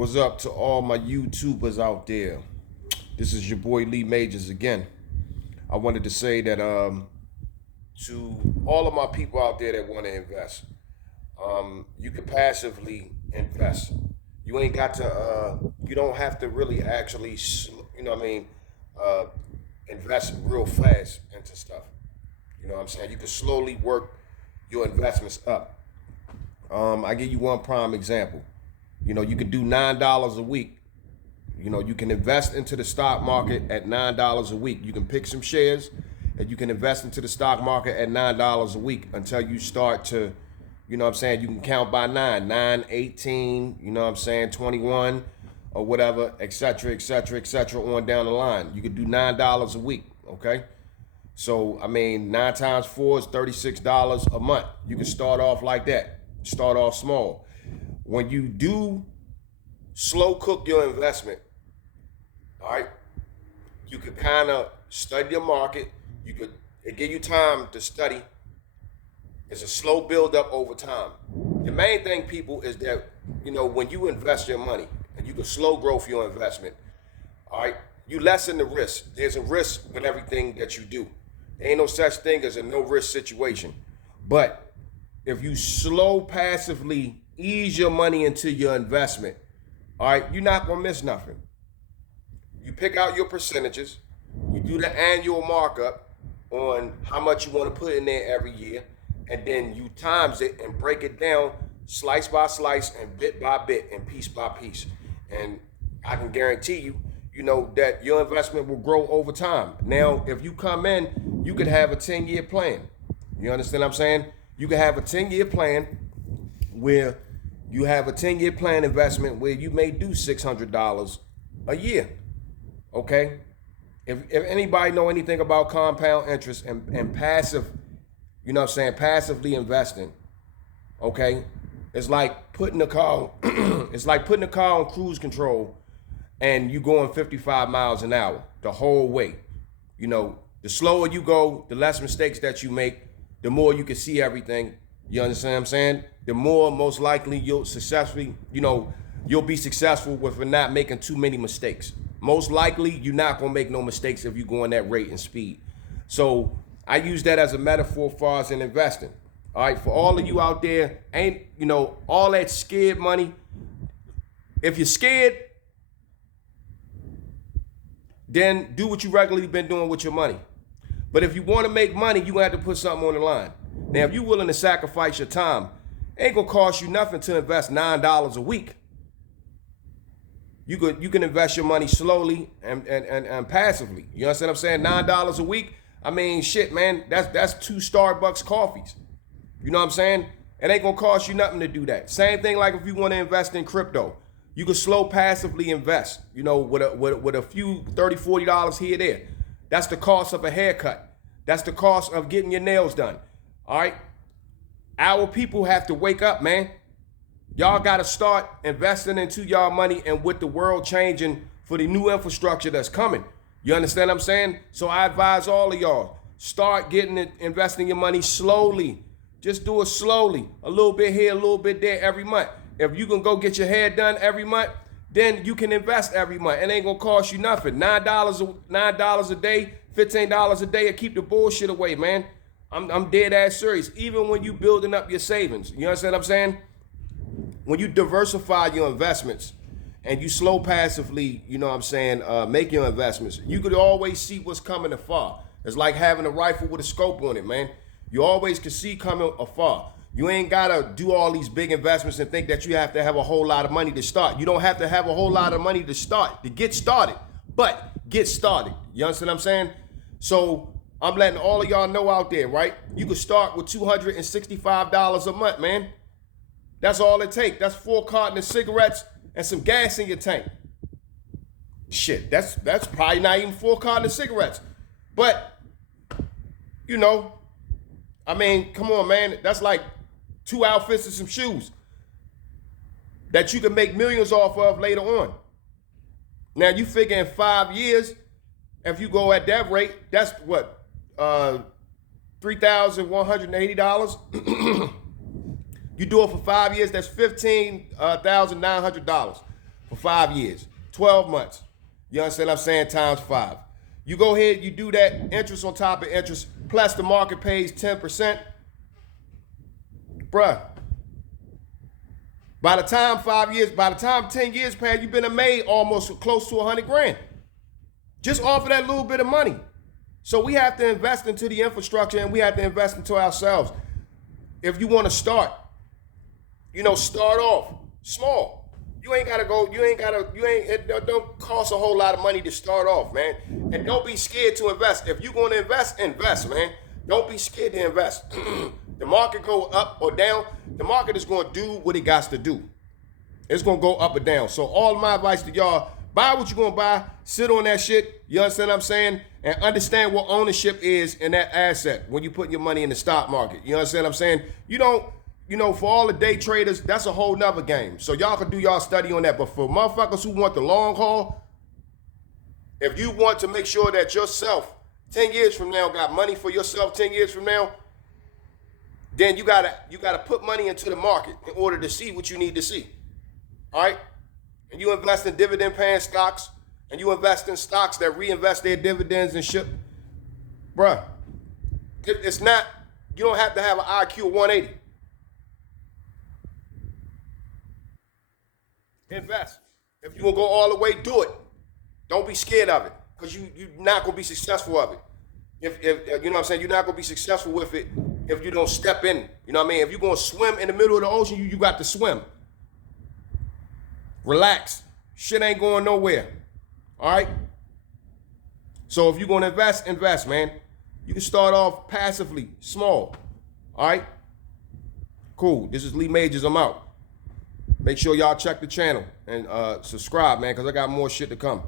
What's up to all my YouTubers out there? This is your boy Lee Majors again. I wanted to say that to all of my people out there that want to invest, you can passively invest. You ain't got to. You don't have to really actually, you know what I mean, uh, invest real fast into stuff. You know what I'm saying? You can slowly work your investments up. I give you one prime example. You can do $9 a week. You can invest into the stock market at $9 a week. You can pick some shares and you can invest into the stock market at $9 a week until you start to, you can count by nine, 18, 21 or whatever, et cetera, on down the line. You could do $9 a week, okay? So, nine times four is $36 a month. You can start off like that. Start off small. When you do slow cook your investment, all right, you could kind of study the market. It give you time to study. It's a slow build up over time. The main thing, people, is that, when you invest your money and you can slow growth your investment, all right, you lessen the risk. There's a risk with everything that you do. There ain't no such thing as a no risk situation. But if you slow passively ease your money into your investment, all right, you're not gonna miss nothing. You pick out your percentages, you do the annual markup on how much you want to put in there every year, and then you times it and break it down slice by slice and bit by bit and piece by piece. And I can guarantee you, that your investment will grow over time. Now, if you come in, you could have a 10-year plan. You understand what I'm saying? You could have a 10-year plan where you have a 10-year plan investment where you may do $600 a year. Okay? If anybody know anything about compound interest and passive, passively investing, okay? It's like putting a car it's like putting a car on cruise control and you going 55 miles an hour the whole way. The slower you go, the less mistakes that you make, the more you can see everything. You understand what I'm saying? The more most likely you'll be successful with not making too many mistakes. Most likely you're not gonna make no mistakes if you go on that rate and speed. So I use that as a metaphor as far as in investing. All right, for all of you out there, ain't all that scared money. If you're scared, then do what you regularly been doing with your money. But if you want to make money, you gonna have to put something on the line. Now, if you're willing to sacrifice your time, it ain't gonna cost you nothing to invest $9 a week. You can invest your money slowly and passively. You understand what I'm saying? $9 a week. Shit, man, that's 2 Starbucks coffees. You know what I'm saying? It ain't gonna cost you nothing to do that. Same thing like if you want to invest in crypto. You can slow passively invest, with a few $30, $40 here or there. That's the cost of a haircut. That's the cost of getting your nails done. All right? Our people have to wake up, man. Y'all got to start investing into y'all money and with the world changing for the new infrastructure that's coming. You understand what I'm saying? So I advise all of y'all, start investing your money slowly. Just do it slowly. A little bit here, a little bit there every month. If you can go get your hair done every month, then you can invest every month. It ain't gonna cost you nothing. $9 a day, $15 a day, and keep the bullshit away, man. I'm dead ass serious. Even when you building up your savings, you understand what I'm saying? When you diversify your investments and you slow passively, make your investments, you could always see what's coming afar. It's like having a rifle with a scope on it, man. You always can see coming afar. You ain't gotta do all these big investments and think that you have to have a whole lot of money to start. You don't have to have a whole lot of money to start, to get started, but get started. You understand what I'm saying? So I'm letting all of y'all know out there, right? You can start with $265 a month, man. That's all it takes. That's 4 cartons of cigarettes and some gas in your tank. Shit, that's probably not even 4 cartons of cigarettes. But, come on, man. That's like 2 outfits and some shoes that you can make millions off of later on. Now, you figure in 5 years, if you go at that rate, that's what? $3,180. You do it for 5 years, that's $15,900. for 5 years, 12 months. You understand what I'm saying? Times 5. You go ahead, you do that, interest on top of interest, plus the market pays 10%. Bruh, by the time 5 years, by the time 10 years pass, you've been made almost close to 100 grand. Just off of that little bit of money. So we have to invest into the infrastructure and we have to invest into ourselves. If you want to start, start off small. It don't cost a whole lot of money to start off, man. And don't be scared to invest. If you're going to invest, man. Don't be scared to invest. The market go up or down, the market is going to do what it got to do. It's going to go up or down. So all my advice to y'all, buy what you're going to buy, sit on that shit, you understand what I'm saying? And understand what ownership is in that asset when you put your money in the stock market. You understand what I'm saying? You don't, for all the day traders, that's a whole nother game. So y'all can do y'all study on that. But for motherfuckers who want the long haul, if you want to make sure that yourself 10 years from now got money for yourself 10 years from now, then you gotta put money into the market in order to see what you need to see. All right? And you invest in dividend paying stocks, and you invest in stocks that reinvest their dividends and shit. Bruh, it's not, you don't have to have an IQ of 180. Invest. If you want to go all the way, do it. Don't be scared of it, because you're not going to be successful of it. If you know what I'm saying, you're not going to be successful with it if you don't step in. You know what I mean? If you're going to swim in the middle of the ocean, you got to swim. Relax. Shit ain't going nowhere. All right? So if you're going to invest, man. You can start off passively, small. All right? Cool. This is Lee Majors. I'm out. Make sure y'all check the channel and subscribe, man, because I got more shit to come.